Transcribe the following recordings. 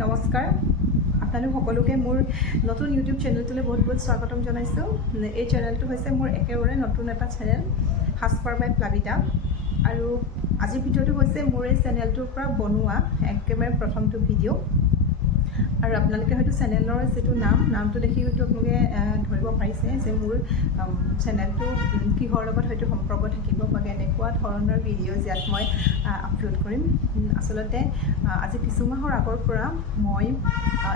নমস্কাৰ আপোনালোক সকলোকে মোৰ নতুন ইউটিউব চেনেলটোলৈ বহুত বহুত স্বাগতম জনাইছোঁ। এই চেনেলটো হৈছে মোৰ একেবাৰে নতুন এটা চেনেল, সাজপাৰ বাই প্লাবিতা। আৰু আজিৰ ভিডিঅ'টো হৈছে মোৰ এই চেনেলটোৰ পৰা বনোৱা একেবাৰে প্ৰথমটো ভিডিঅ'। আৰু আপোনালোকে হয়তো চেনেলৰ যিটো নামটো দেখি হয়তো আপোনালোকে ধৰিব পাৰিছে যে মোৰ চেনেলটো কিহৰ লগত হয়তো সম্পৰ্ক থাকিব বা এনেকুৱা ধৰণৰ ভিডিঅ' ইয়াত মই আপলোড কৰিম। আচলতে আজি কিছু মাহৰ আগৰ পৰা মই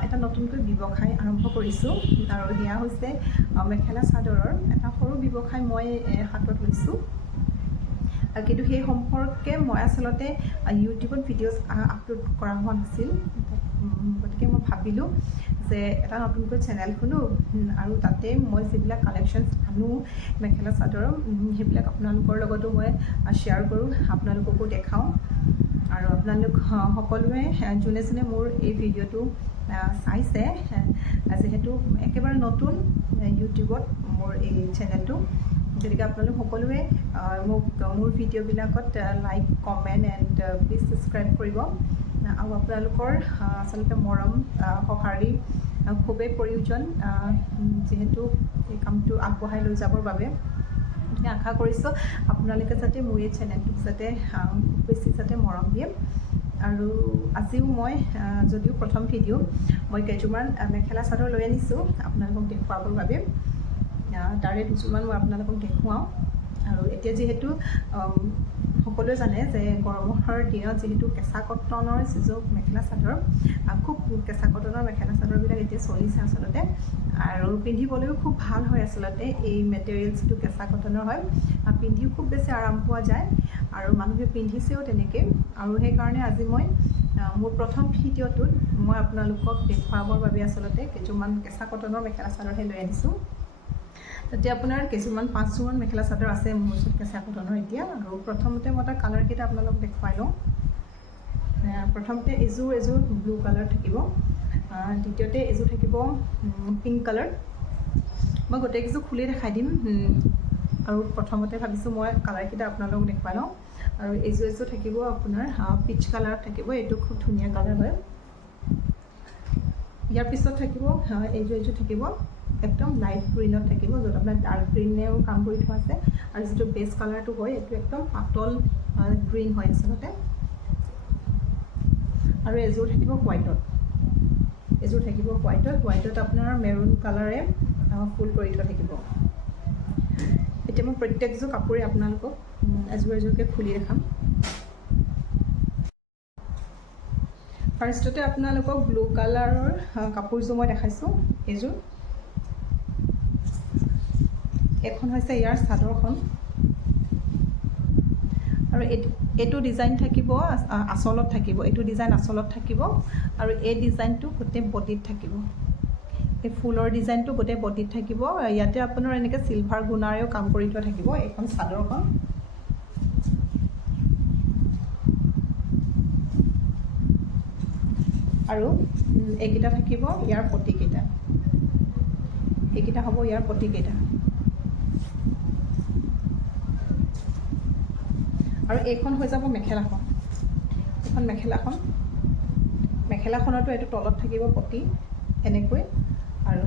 এটা নতুনকৈ ব্যৱসায় আৰম্ভ কৰিছোঁ, আৰু সেয়া হৈছে মেখেলা চাদৰৰ এটা সৰু ব্যৱসায় মই হাতত লৈছোঁ। কিন্তু সেই সম্পৰ্কে মই আচলতে ইউটিউবত ভিডিঅ'জ আপলোড কৰা হোৱা নাছিল। গতিকে মই ভাবিলোঁ যে এটা নতুনকৈ চেনেল খোলোঁ, আৰু তাতে মই যিবিলাক কালেকশ্যনছ আনো মেখেলা চাদৰৰ সেইবিলাক আপোনালোকৰ লগতো মই শ্বেয়াৰ কৰোঁ, আপোনালোককো দেখাওঁ। আৰু আপোনালোক সকলোৱে যোনে যোনে মোৰ এই ভিডিঅ'টো চাইছে, যিহেতু একেবাৰে নতুন ইউটিউবত মোৰ এই চেনেলটো, গতিকে আপোনালোক সকলোৱে মোক মোৰ ভিডিঅ'বিলাকত like, comment and please subscribe কৰিব। আৰু আপোনালোকৰ আচলতে মৰম সঁহাৰি খুবেই প্ৰয়োজন, যিহেতু এই কামটো আগবঢ়াই লৈ যাবৰ বাবে। গতিকে আশা কৰিছোঁ আপোনালোকে যাতে মোৰ এই চেনেলটোক যাতে খুব বেছি যাতে মৰম দিয়ে। আৰু আজিও মই যদিও প্ৰথম ভিডিঅ' মই কেইযোৰমান মেখেলা চাদৰ লৈ আনিছোঁ আপোনালোকক দেখুৱাবৰ বাবে। তাৰে দুযোৰমান মই আপোনালোকক দেখুৱাওঁ। আৰু এতিয়া যিহেতু সকলোৱে জানে যে গৰমৰ দিনত যিহেতু কেঁচা কটনৰ যিযোৰ মেখেলা চাদৰ, খুব কেঁচা কটনৰ মেখেলা চাদৰবিলাক এতিয়া চলিছে আচলতে, আৰু পিন্ধিবলৈও খুব ভাল হয়। আচলতে এই মেটেৰিয়েলছটো কেঁচা কটনৰ হয়, পিন্ধিও খুব বেছি আৰাম পোৱা যায়, আৰু মানুহে পিন্ধিছেও তেনেকৈ। আৰু সেইকাৰণে আজি মই মোৰ প্ৰথম ভিডিঅ'টোত মই আপোনালোকক দেখুৱাবৰ বাবে আচলতে কেইযোৰমান কেঁচা কটনৰ মেখেলা চাদৰহে লৈ আনিছোঁ। তাতে আপোনাৰ কিছুমান 5যোৰমান মেখেলা চাদৰ আছে মোৰ ওচৰত কেঁচা কটনৰ এতিয়া। আৰু প্ৰথমতে মই তাৰ কালাৰকেইটা আপোনালোকক দেখুৱাই লওঁ। প্ৰথমতে এযোৰ ব্লু কালাৰ থাকিব, দ্বিতীয়তে এযোৰ থাকিব পিংক কালাৰ। মই গোটেইকেইযোৰ খুলি দেখাই দিম, আৰু প্ৰথমতে ভাবিছোঁ মই কালাৰকেইটা আপোনালোকক দেখুৱাই লওঁ। আৰু এযোৰ থাকিব আপোনাৰ পিচ কালাৰত থাকিব, এইটো খুব ধুনীয়া কালাৰ হয়। ইয়াৰ পিছত থাকিব এযোৰ থাকিব একদম লাইট গ্ৰীণত থাকিব, য'ত আপোনাৰ ডাৰ্ক গ্ৰীণেও কাম কৰি থোৱা আছে। আৰু যিটো বেছ কালাৰটো হয় এইটো একদম পাতল গ্ৰীণ হয় আচলতে। আৰু এযোৰ থাকিব হোৱাইটত, হোৱাইটত আপোনাৰ মেৰুণ কালাৰে ফুল কৰি থোৱা থাকিব। এতিয়া মই প্ৰত্যেকযোৰ কাপোৰে আপোনালোকক এযোৰকৈ খুলি দেখাম। ফাৰ্ষ্টতে আপোনালোকক ব্লু কালাৰৰ কাপোৰযোৰ মই দেখাইছোঁ। এখন হৈছে ইয়াৰ চাদৰখন, আৰু এইটো ডিজাইন থাকিব আঁচলত থাকিব, এইটো ডিজাইন আঁচলত থাকিব। আৰু এই ডিজাইনটো গোটেই বডিত থাকিব, এই ফুলৰ ডিজাইনটো গোটেই বডিত থাকিব। ইয়াতে আপোনাৰ এনেকৈ চিলভাৰ গুণাৰেও কাম কৰি থোৱা থাকিব এইখন চাদৰখন। আৰু এইকেইটা থাকিব ইয়াৰ পটিকেইটা, এইকেইটা হ'ব ইয়াৰ পটিকেইটা। আৰু এইখন হৈ যাব মেখেলাখন, এইখন মেখেলাখনতো এইটো তলত থাকিব পটি এনেকৈ, আৰু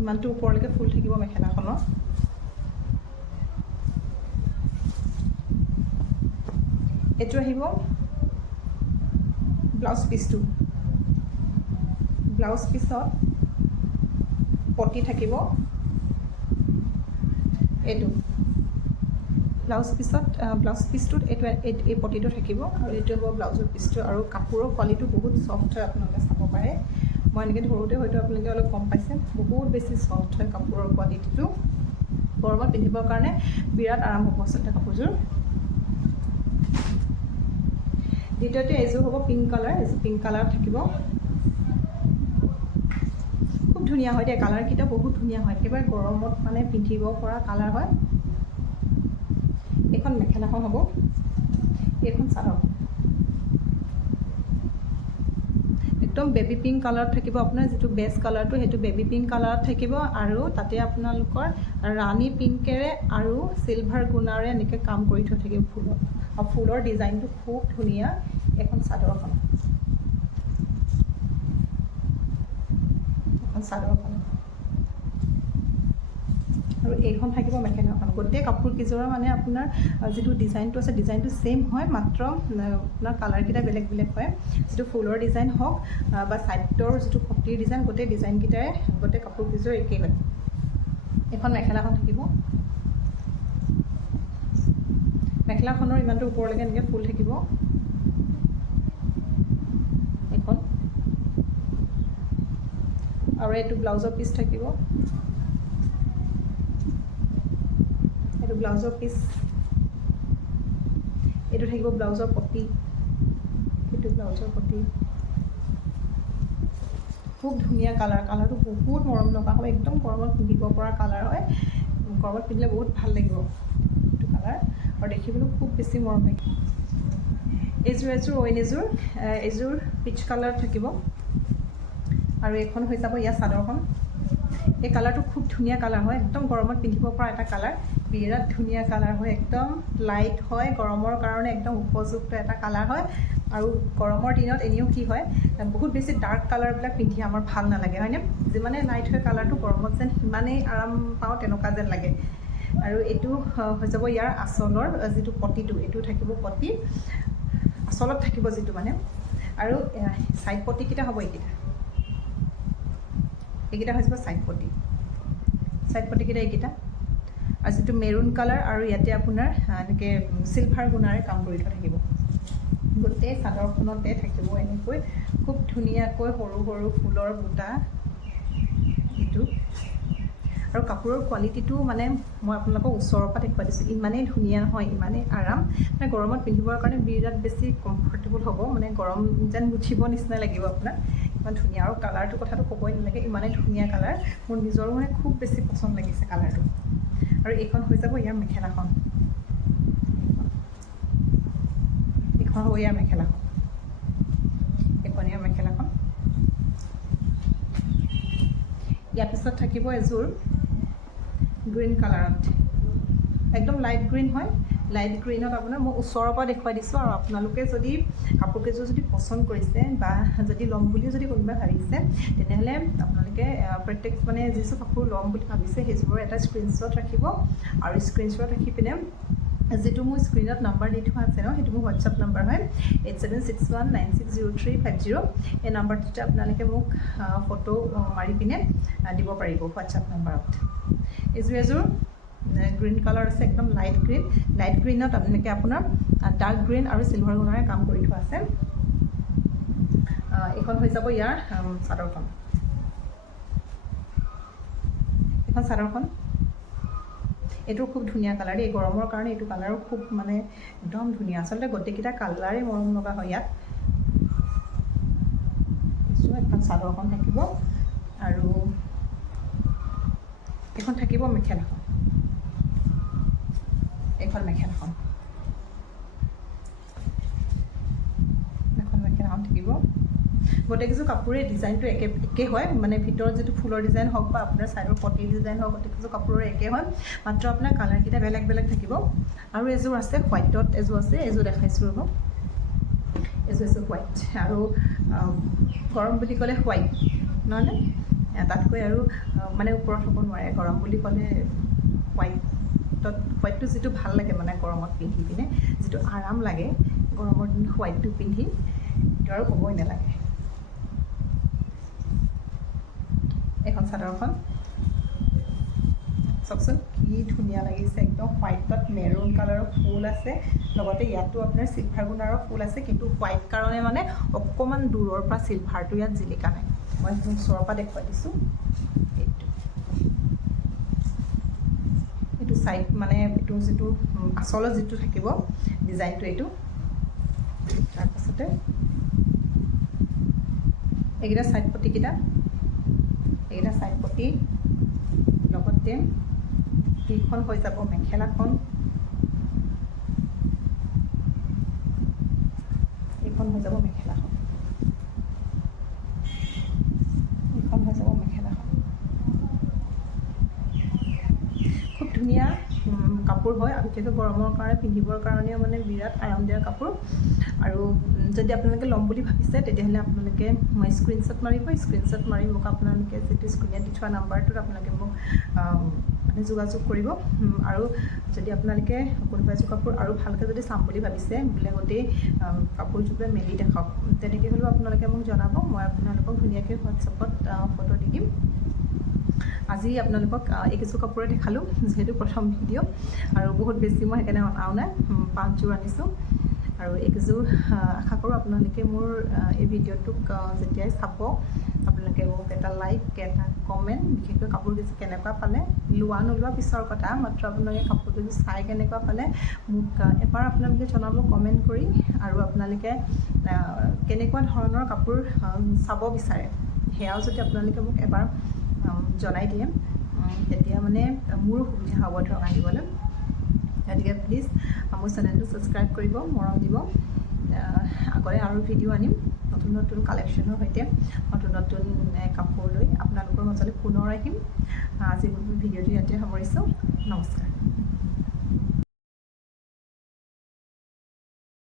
ইমানটো ওপৰলৈকে ফুল থাকিব মেখেলাখনৰ। এইটো আহিব ব্লাউজ পিচটো, ব্লাউজ পিচত পটি থাকিব এইটো, ব্লাউজ পিচটোত এই পটিটো থাকিব। আৰু এইটো হ'ব ব্লাউজৰ পিচটো। আৰু কাপোৰৰ কোৱালিটি বহুত ছফ্ট হয়, আপোনালোকে চাব পাৰে। মই এনেকৈ ধৰোঁতে হয়তো আপোনালোকে অলপ গম পাইছে, বহুত বেছি ছফ্ট হয় কাপোৰৰ কোৱালিটিটো। গৰমত পিন্ধিবৰ কাৰণে বিৰাট আৰাম হ'ব আচলতে কাপোৰযোৰ। দ্বিতীয়তে এযোৰ হ'ব পিংক কালাৰ, এযোৰ পিংক কালাৰত থাকিব। খুব ধুনীয়া হয় দেই, কালাৰকেইটা বহুত ধুনীয়া হয়, একেবাৰে গৰমত মানে পিন্ধিব পৰা কালাৰ হয়। এইখন মেখেলাখন হ'ব, এইখন চাদৰ একদম বেবী পিংক কালাৰত থাকিব। আপোনাৰ যিটো বেছ কালাৰটো সেইটো বেবী পিংক কালাৰত থাকিব, আৰু তাতে আপোনালোকৰ ৰাণী পিংকেৰে আৰু চিলভাৰ গুণাৰে এনেকৈ কাম কৰি থোৱা থাকিব ফুলত। আৰু ফুলৰ ডিজাইনটো খুব ধুনীয়া এখন চাদৰখন। চাদৰখন আৰু এইখন থাকিব মেখেলাখন। গোটেই কাপোৰকেইযোৰা মানে আপোনাৰ যিটো ডিজাইনটো আছে ডিজাইনটো ছেইম হয়, মাত্ৰ আপোনাৰ কালাৰকেইটা বেলেগ বেলেগ হয়। যিটো ফুলৰ ডিজাইন হওক বা ছাইডৰ যিটো পটিৰ ডিজাইন, গোটেই ডিজাইনকেইটাৰে গোটেই কাপোৰকেইযোৰ একেই হয়। এইখন মেখেলাখন থাকিব। মেখেলাখনৰ ইমানটো ওপৰলৈকে এনেকৈ ফুল থাকিব। এইখন আৰু এইটো ব্লাউজৰ পিচ থাকিব। এইটো ব্লাউজৰ পিচ, এইটো থাকিব ব্লাউজৰ পটি, এইটো ব্লাউজৰ পটি। খুব ধুনীয়া কালাৰ, কালাৰটো বহুত মৰম লগা হয়, একদম গৰমত পিন্ধিব পৰা কালাৰ হয়। গৰমত পিন্ধিলে বহুত ভাল লাগিব এইটো কালাৰ, আৰু দেখিবলৈ খুব বেছি মৰম লাগিব। এযোৰ অইন এযোৰ পিচ কালাৰ থাকিব। আৰু এইখন হৈ যাব ইয়াৰ চাদৰখন। এই কালাৰটো খুব ধুনীয়া কালাৰ হয়, একদম গৰমত পিন্ধিব পৰা এটা কালাৰ, বিৰাট ধুনীয়া কালাৰ হয়, একদম লাইট হয়, গৰমৰ কাৰণে একদম উপযুক্ত এটা কালাৰ হয়। আৰু গৰমৰ দিনত এনেও কি হয়, বহুত বেছি ডাৰ্ক কালাৰবিলাক পিন্ধি আমাৰ ভাল নালাগে, হয়নে? যিমানে লাইট হয় কালাৰটো, গৰমত যেন সিমানেই আৰাম পাওঁ তেনেকুৱা যেন লাগে। আৰু এইটো হৈ যাব ইয়াৰ আঁচলৰ যিটো পটিটো, এইটো থাকিব পটি, আঁচলত থাকিব যিটো মানে। আৰু ছাইড পটিকেইটা হ'ব এইকেইটা হৈ যাব ছাইড পটিকেইটা এইকেইটা। আৰু যিটো মেৰুণ কালাৰ, আৰু ইয়াতে আপোনাৰ এনেকৈ চিলভাৰ গুণাৰে কাম কৰি থোৱা থাকিব। গোটেই চাদৰখনতে থাকিব এনেকৈ খুব ধুনীয়াকৈ সৰু সৰু ফুলৰ বুটা এইটো। আৰু কাপোৰৰ কোৱালিটিটো মানে মই আপোনালোকক ওচৰৰ পৰা দেখুৱাই দিছোঁ, ইমানেই ধুনীয়া হয়, ইমানেই আৰাম, মানে গৰমত পিন্ধিবৰ কাৰণে বিৰাট বেছি কমফৰ্টেবল হ'ব, মানে গৰম যেন নুঠিব নিচিনা লাগিব আপোনাৰ, ইমান ধুনীয়া। আৰু কালাৰটোৰ কথাটো ক'বই নালাগে, ইমানেই ধুনীয়া কালাৰ, মোৰ নিজৰো মানে খুব বেছি পচন্দ লাগিছে কালাৰটো। আৰু এইখন হৈ যাব ইয়াৰ মেখেলাখন, এইখন হ'ব ইয়াৰ মেখেলাখন, এইখন ইয়াৰ মেখেলাখন। ইয়াৰ পিছত থাকিব এযোৰ গ্ৰীণ কালাৰত, একদম লাইট গ্ৰীণ হয়, লাইট গ্ৰীণত আপোনাৰ মই ওচৰৰ পৰা দেখুৱাই দিছোঁ। আৰু আপোনালোকে যদি কাপোৰকেইযোৰ যদি পচন্দ কৰিছে বা যদি ল'ম বুলিও যদি কোনোবাই ভাবিছে, তেনেহ'লে আপোনালোকে প্ৰত্যেক মানে যিযোৰ কাপোৰ ল'ম বুলি ভাবিছে সেইযোৰৰ এটা স্ক্ৰীণশ্বট ৰাখিব। আৰু স্ক্ৰীণশ্বট ৰাখি পিনে যিটো মোৰ স্ক্ৰীণত নাম্বাৰ দি থোৱা আছে ন, সেইটো মোৰ হোৱাটছআপ নাম্বাৰ হয়, 8761960350। এই নাম্বাৰটোতে আপোনালোকে মোক ফটো মাৰি পিনে দিব পাৰিব হোৱাটছআপ নাম্বাৰত। এযোৰ গ্ৰীণ কালাৰ আছে, একদম লাইট গ্ৰীণত এনেকৈ আপোনাৰ ডাৰ্ক গ্ৰীণ আৰু চিলভাৰ গুণাৰে কাম কৰি থোৱা আছে। এইখন হৈ যাব ইয়াৰ চাদৰখন, এইখন চাদৰখন। এইটো খুব ধুনীয়া কালাৰ, এই গৰমৰ কাৰণে এইটো কালাৰো খুব মানে একদম ধুনীয়া। আচলতে গোটেইকেইটা কালাৰেই মৰম লগা হয় ইয়াত। এখন চাদৰখন থাকিব, আৰু এইখন থাকিব মেখেলাখন, এইখন মেখেলাখন, এখন মেখেলাখন থাকিব। গোটেইকেইযোৰ কাপোৰে ডিজাইনটো একে হয়, মানে ভিতৰত যিটো ফুলৰ ডিজাইন হওক বা আপোনাৰ ছাইডৰ পটিৰ ডিজাইন হওক, গোটেইকেইযোৰ কাপোৰৰে একে হয়, মাত্ৰ আপোনাৰ কালাৰকেইটা বেলেগ বেলেগ থাকিব। আৰু এযোৰ আছে হোৱাইটত, এযোৰ আছে, এযোৰ দেখাইছোঁ ৰ'ব, এযোৰ হোৱাইট। আৰু গৰম বুলি ক'লে হোৱাইট নহয়নে, তাতকৈ আৰু মানে ওপৰত হ'ব নোৱাৰে। গৰম বুলি ক'লে হোৱাইটটো যিটো ভাল লাগে মানে গৰমত পিন্ধি পিনে, যিটো আৰাম লাগে গৰমৰ দিনত হোৱাইটটো পিন্ধি, সেইটো আৰু ক'বই নালাগে। এখন চাদৰখন চাওকচোন কি ধুনীয়া লাগিছে, একদম হোৱাইটত মেৰুণ কালাৰৰ ফুল আছে, লগতে ইয়াতো আপোনাৰ চিলভাৰ গুণাৰৰ ফুল আছে, কিন্তু হোৱাইট কাৰণে মানে অকণমান দূৰৰ পৰা চিলভাৰটো ইয়াত জিলিকা নাই। মই ওচৰৰ পৰা দেখুৱাই দিছোঁ। এইটো ছাইড মানে এইটো যিটো আঁচলত যিটো থাকিব ডিজাইনটো, এইটো। তাৰপাছতে এইকেইটা ছাইড পটিকেইটা, এইকেইটা ছাইড পটি, লগতে এইখন হৈ যাব মেখেলাখন, এইখন হৈ যাব মেখেলাখন, এইখন হৈ যাব মেখেলাখন। খুব ধুনীয়া কাপোৰ কাপোৰ হয়, বিশেষকৈ গৰমৰ কাৰণে পিন্ধিবৰ কাৰণেও মানে বিৰাট আৰামদায়ক কাপোৰ। আৰু যদি আপোনালোকে ল'ম বুলি ভাবিছে তেতিয়াহ'লে আপোনালোকে স্ক্ৰীনশ্বট মাৰিব, স্ক্ৰীনশ্বট মাৰি মোক আপোনালোকে যিটো স্ক্ৰীণত দি থোৱা নাম্বাৰটোত আপোনালোকে মোক মানে যোগাযোগ কৰিব। আৰু যদি আপোনালোকে কোনোবা এযোৰ কাপোৰ আৰু ভালকৈ যদি চাম বুলি ভাবিছে, বোলে গোটেই কাপোৰযোৰ মেলি দেখাওক, তেনেকৈ হ'লেও আপোনালোকে মোক জনাব, মই আপোনালোকক ধুনীয়াকৈ হোৱাটছআপত ফটো দি দিম। আজি আপোনালোকক এইকেইযোৰ কাপোৰে দেখালোঁ, যিহেতু প্ৰথম ভিডিঅ' আৰু বহুত বেছি মই সেইকাৰণে অনাও নাই, 5যোৰ আনিছোঁ। আৰু এইকেইযোৰ আশা কৰোঁ আপোনালোকে মোৰ এই ভিডিঅ'টোক যেতিয়াই চাব আপোনালোকে মোক এটা লাইক, এটা কমেণ্ট, বিশেষকৈ কাপোৰকেইযোৰ কেনেকুৱা পালে, লোৱা নোলোৱা পিছৰ কথা, মাত্ৰ আপোনালোকে কাপোৰকেইযোৰ চাই কেনেকুৱা পালে মোক এবাৰ আপোনালোকে জনাব কমেণ্ট কৰি। আৰু আপোনালোকে কেনেকুৱা ধৰণৰ কাপোৰ চাব বিচাৰে সেয়াও যদি আপোনালোকে মোক এবাৰ জনাই দিয়ে, তেতিয়া মানে মোৰো সুবিধা হ'ব ধৰক আনিবলৈ। গতিকে প্লিজ মোৰ চেনেলটো ছাবস্ক্ৰাইব কৰিব, মৰম দিব। আগলৈ আৰু ভিডিঅ' আনিম নতুন নতুন কালেকশ্যনৰ সৈতে, নতুন নতুন কাপোৰ লৈ আপোনালোকৰ মাজলৈ পুনৰ আহিম। আজি ভিডিঅ'টো ইয়াতে সামৰিছোঁ। নমস্কাৰ।